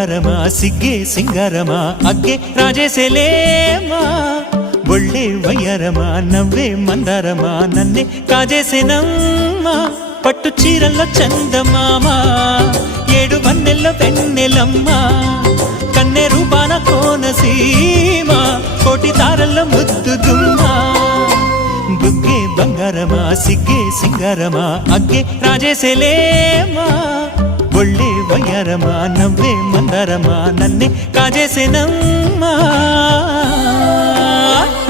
బంగారమా సిగ్గే సింగారమా అగ్గే రాజేసేలేమా ఒళ్ళే వయ్యారమా నవ్వే మందారమా నన్నే కాజేసేనమ్మా పట్టు చీరల్లో చందమామా ఏడు వన్నెల్లో వెన్నెలమ్మా కన్నె రూపాన కోనసీమ కోటి తారల్లో ముద్దుదుమ్మా బుగ్గే బంగారమా సిగ్గే సింగారమా అగ్గే రాజేసేలేమా ఒళ్ళే వయ్యారమా నవ్వే మందారమా నన్నే కాజేసేనమ్మా